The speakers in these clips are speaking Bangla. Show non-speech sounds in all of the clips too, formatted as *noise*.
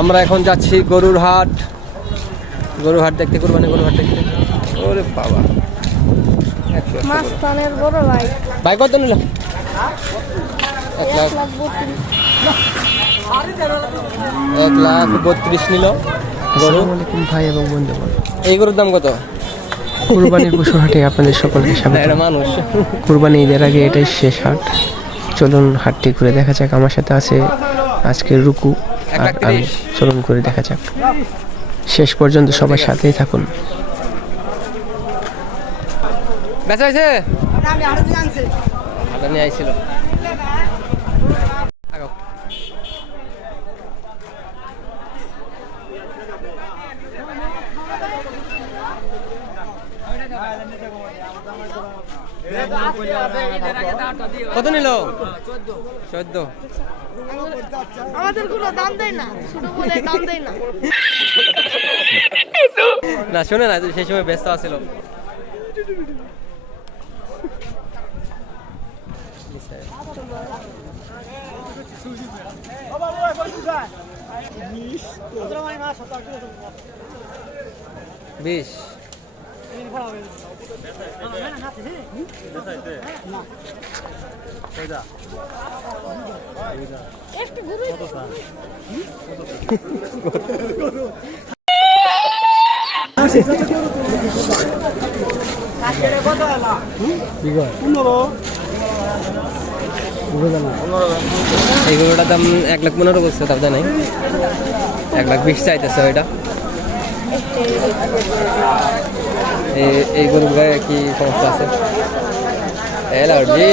আমরা এখন যাচ্ছি গরুর হাট। গরুর হাট দেখতে কোরবানি গরুর হাট দেখতে? ওরে বাবা। মাস্তানের বড় ভাই। ভাই কত নিল? এক লাখ। এক লাখ বত্রিশ নিল গরু। ভাই এবং বন্ধুগণ এই গরুর দাম কত? কুরবানির হাটে আপনাদের সকলকে না, স্বাগত মানুষ। কুরবানি ঈদের আগে এটাই শেষ হাট। চলুন হাটটি ঘুরে দেখা যাক। আমার সাথে আছে আজকের রুকু। আর আমি চলুন করে দেখা যাক। শেষ পর্যন্ত সবার সাথেই থাকুন। বেচা হয়েছে নিয়ে আইছিল। কত নিল? চোদ্দ। আমাদের দাম দেয় না না। না শোনে না সেই সময় ব্যস্ত আছিল। বিশ। এই দাম এক লাখ পনেরো বলছে তাও জানাই এক লাখ বিশ চাইতেছে ওইটা। এই গায়ে কি সমস্যা আছে? অ্যালার্জি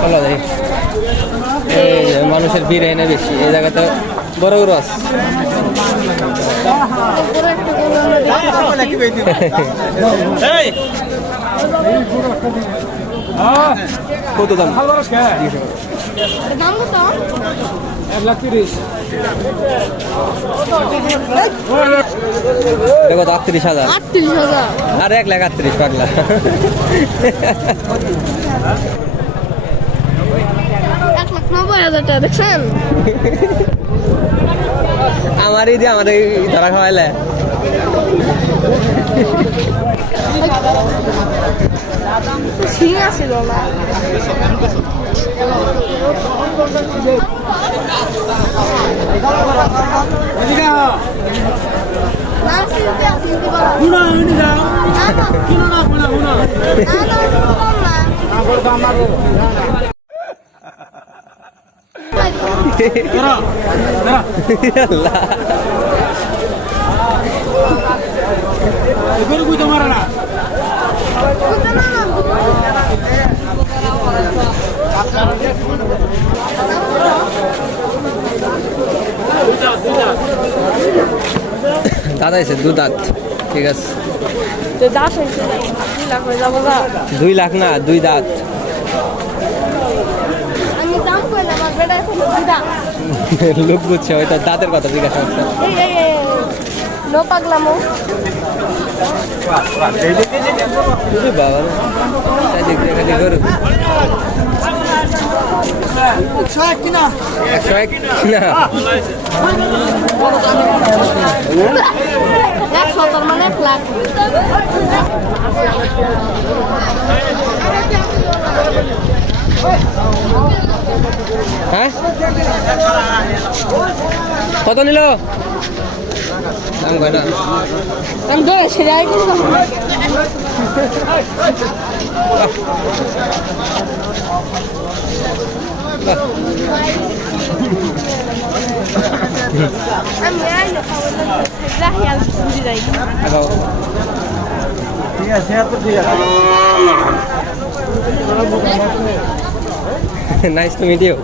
চলো দেখি এই যে মানুষের ভিড় এনে বেশি এই জায়গাতে বড় গরু আছে। কত দাম? এটার দাম কত? দেখো তো আটত্রিশ হাজার। আটত্রিশ হাজার। আর এক লাখ আটত্রিশ পাগলা। নব্বই হাজার টাকা দেখছেন আমারই দিয়ে আমার এই ধরা খাওয়াইলে ছিঁড়া ছিল না না, দাদা এসে দু দাঁত ঠিক আছে। দুই লাখ না দুই দাঁত আমি দাম কইলাম আমার বেটা এখন দিদা *laughs* লোক বুঝছে হয়তো দাঁতের কথা জিজ্ঞাসা করছে নো পাগলামো। বাবা একশো এক মানে এক লাখ হ্যাঁ? কত নিল? দাম কয় না আমি ধরে সেরাই করলাম nice to meet you.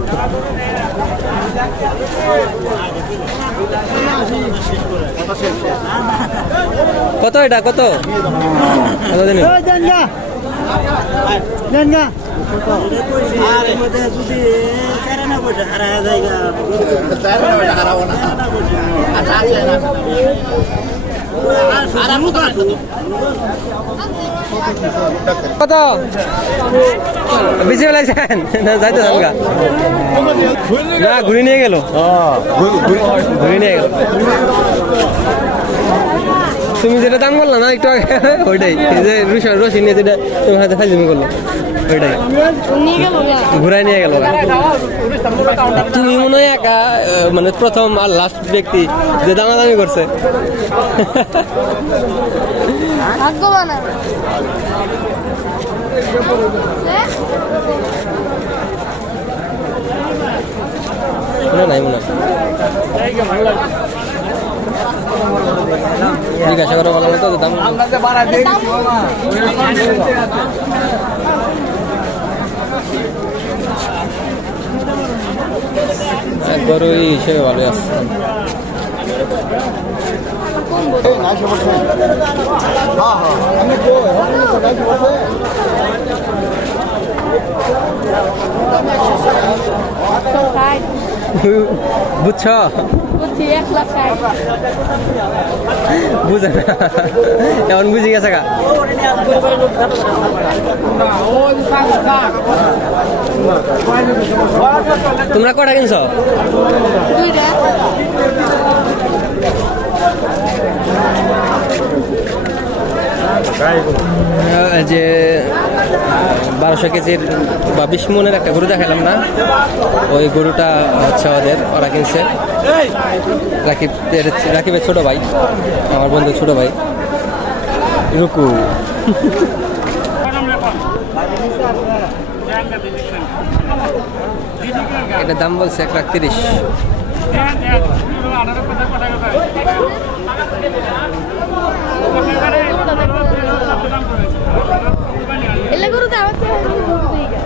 কত এটা কত কত দিন কত বেশি লাগছেন না যাইতে থাকা না ঘুরে নিয়ে গেল। ঘুরে নিয়ে গেল। তুমি যেটা দাম করল না, একটু ওইটাই। যে রশি নিয়ে যেটা তোমার হাতে ফাইজমি করল, ওইটাই। ঘুরাই নিয়ে গেল তুমি মনে হয় একা মানে প্রথম আর লাস্ট ব্যক্তি যে দামাদামি করছে। নাই মনে হয়। জিজ্ঞাসা করে বলো না দাম একবার ওই হিসেবে ভালো আসছে ষাট। বুঝছ। বুঝে না এমন বুঝে গেছে গা তোমরা কটা কিনছ দুইটা। যে বারোশো কেজির বা বিশ মনের একটা গরু দেখালাম না। ওই গরুটা হচ্ছে ওদের, ওরা কিনছে। রাকিব রাকিবের ছোট ভাই, আমার বন্ধু ছোট ভাই। রুকু। এটার দাম বলছে এক লাখ তিরিশ। এলে গরুতে আমার তো গরু দিয়ে গেল।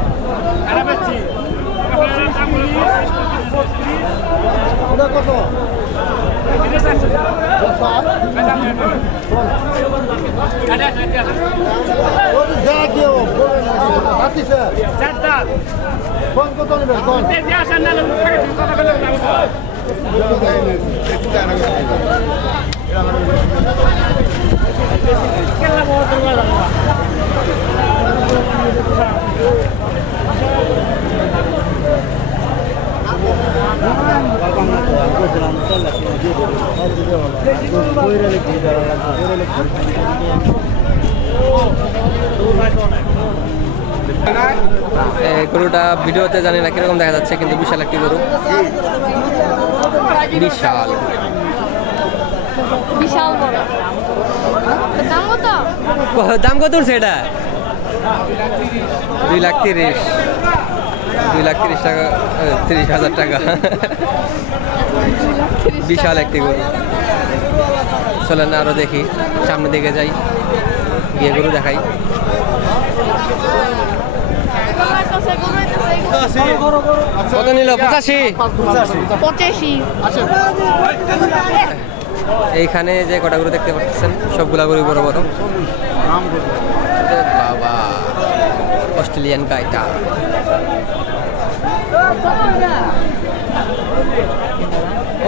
এ, গরুটা ভিডিওতে জানি না কীরকম দেখা যাচ্ছে কিন্তু বিশাল একটি গরু। বিশাল। বিশাল বড়। দাম কত? দাম কত উঠছে এটা? দুই লাখ তিরিশ। দুই লাখ তিরিশ টাকা তিরিশ হাজার টাকা। বিশাল একটি গরু। চলেন আরও দেখি সামনের দিকে যাই গিয়ে গরু দেখাই। কত নিল? পঁচাশি? পঁচাশি। এইখানে যে কটা গরু দেখতে পাচ্ছেন সবগুলা গরু বড় বড়। অস্ট্রেলিয়ান গাইটা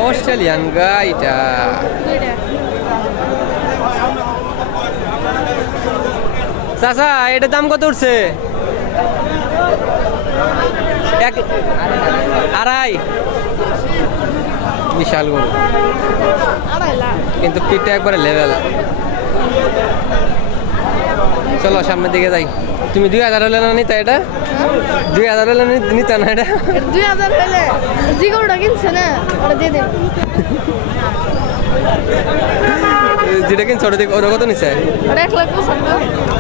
অস্ট্রেলিয়ান গাইটা চাচা, এটার দাম কত উঠছে? এক আড়াই। বিশাল গরু। কিন্তু পিঠটা একবারে লেভেল চলো সামনের দিকে যাই। তুমি দুই হাজার হলে না নিতে এটা? দুই হাজার হলে নি- নিতে না এটা? দুই হাজার হলে যে গরুটা কিনছে না ওটা দিয়ে দেবে। যেটা কিনছো ওটা ওটা কত ওটা এক লাখ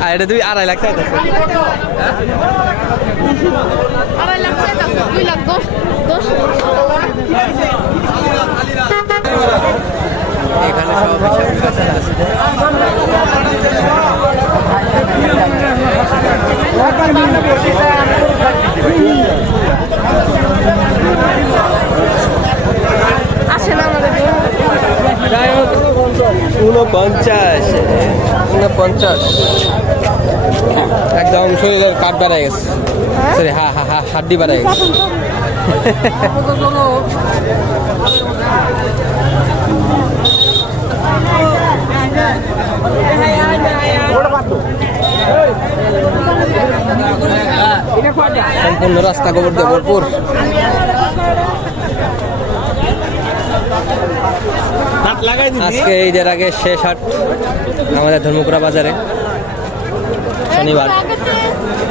আর এটা দুই আড়াই লাখ টাকা আড়াই লাখ চাইতাম দুই লাখ দশ দশ এখানে সব হিসাব আছে আসে না আমাদের যাই হোক উনপঞ্চাশ উনপঞ্চাশ একদম শরীরের কাঠ বেড়ে গেছে সরি হা হা হা হাড্ডি বেড়ে গেছে সম্পূর্ণ রাস্তা গোবর দিয়ে ভরপুর। আজকে ঈদের আগে শেষ হাট আমাদের ধর্মপুরা বাজারে। শনিবার।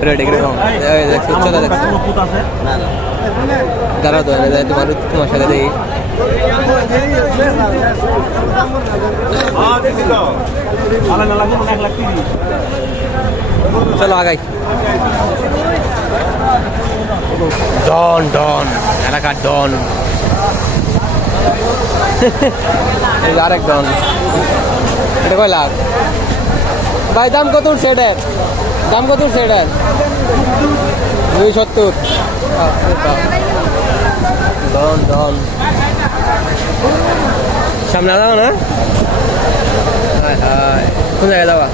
রেডি করে দেখছ চলে দেখছ দাঁড়াও তো এনে তোমার তোমার সাথে দেখি। চলো আগাই। ডন ডন এলাকার ডন আরেক ডন এটা কয় লাখ? ভাই দাম কত? এটার দাম কত উঠছে এটার দুই সত্তর। ডন ডন সামনে যাও না? হায় হায়। কোন জায়গায় যাওয়া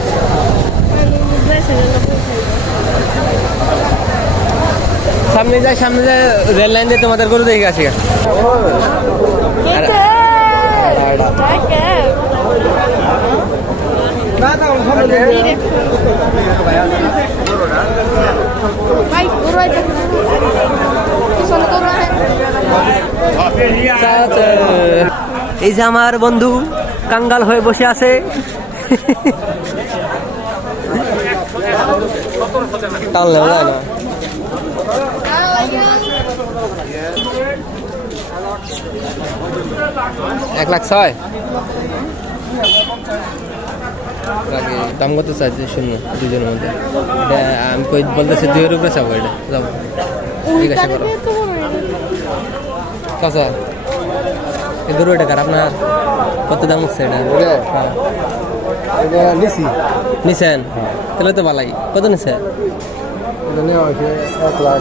সামনে যায় সামনে যায় রেল লাইন দিয়ে তোমাদের গরু দেখে আসি। ভাই পুরো পিছনে তো রাখেন *laughs* এই যে আমার বন্ধু কাঙ্গাল হয়ে বসে আছে। এক লাখ ছয়। দাম কত চাইছে শূন্য দুজনের মধ্যে। এটা আমি কই বলতেছি দুইয়ের উপরে চাবো এটা। যাব জিজ্ঞাসা করো। কত এই গরু এটা কার? আপনার কত দাম হচ্ছে এটা? হ্যাঁ। নিছি নিছেন? তাহলে তো ভালাই। কত নিছে? এক লাখ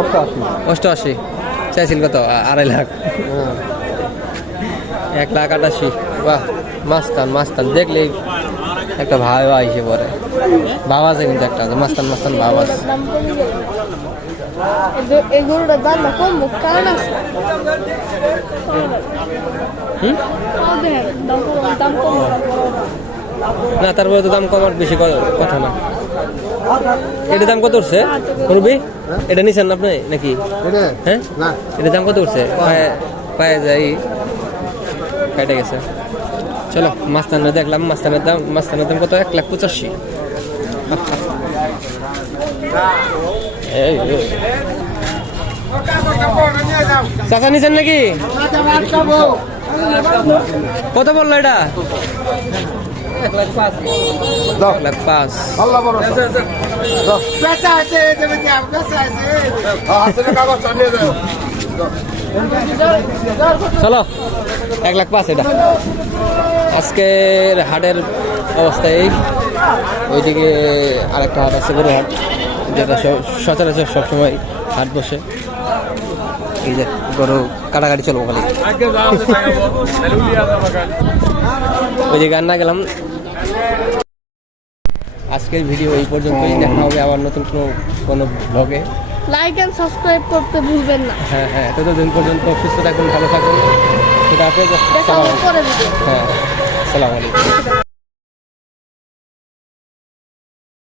অষ্টআশি। অষ্টআশি। চাইছিল কত? আড়াই লাখ। হ্যাঁ। এক লাখ আটাশি। বাহ মাস্তান মাস্তান। দেখলেই একটা ভাব আইসে পরে। ভাব আছে কিন্তু একটা মাস্তান মাস্তান ভাব আছে এই- গরুটার দাম না কম কারণ আছে। না তারপরে তো দাম কমার বেশি ক- কথা না। এটার দাম কত উঠছে রুবি এটা নিছেন আপনি নাকি? হ্যাঁ? না। এটার দাম কত উঠছে? পায়ে পায়ে যাই কেটে গেছে। চলো মাস্তানের দেখলাম মাস্তানের দাম মাস্তানের দাম কত? এক লাখ পঁচাশি। চাচা নিছেন নাকি? কত বলল এটা? আছে চলো। এক লাখ পাঁচ এটা। আজকের হাটের অবস্থা এই। ওইদিকে আরেকটা হাট আছে গরু হাট, যেটা সচরাচর সবসময় হাট বসে। এই যে গরু কাটাকাটি চলবো খালি। ওই যে গান না গেলাম। আজকের ভিডিও এই পর্যন্তই। দেখা হবে আবার নতুন কোনো কোনো ব্লগে লাইক এন্ড সাবস্ক্রাইব করতে ভুলবেন না। হ্যাঁ হ্যাঁ ততদিন পর্যন্ত সুস্থ থাকুন ভালো থাকুন। সেটা আপনি হ্যাঁ সালাম আলাইকুম।